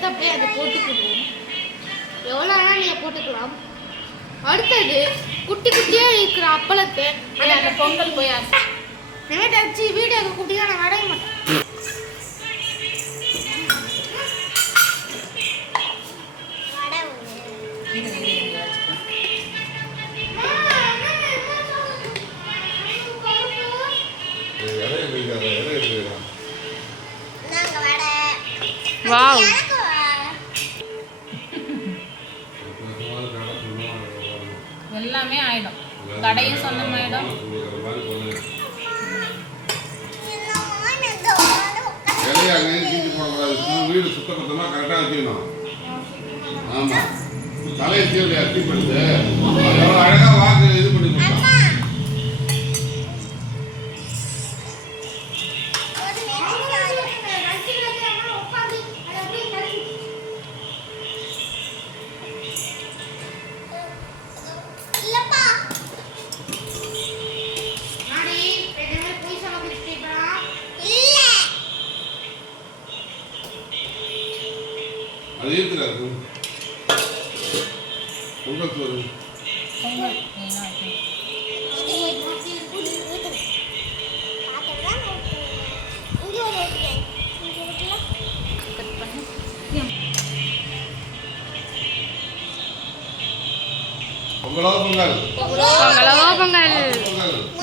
எடுத்து அப்படியே அதை போட்டுக்கிடுவோம். எவ்வளோ வேணா நீங்கள் போட்டுக்கலாம். அடுத்தது குட்டி குட்டியாக இருக்கிற அப்பளத்தை அந்த பொங்கல் போய் நேட்டாச்சு வீடியோக்கு குட்டியாக நான் வரைய மாட்டேன். வாவ் எல்லாமே ஆயிடும். கடையும் சொந்தமாயிடும். வீடு சுத்தபத்தமா கரெக்டா வச்சுக்கணும். ஆமா தலையை தீவிர அத்திப்படுத்து அழகா வாக்கு இது பண்ணி அது இருக்கிறாரு. பொங்கல் சோறு பொங்கலோ பொங்கல் பொங்கலோ பொங்கல்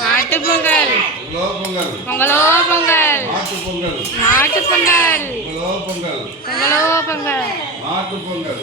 மாட்டு பொங்கல் பொங்கலோ பொங்கல் மாட்டு பொங்கல் மாட்டு பொங்கல் பொங்கலோ பொங்கல் பொங்கலோ பொங்கல் மாட்டு பொங்கல்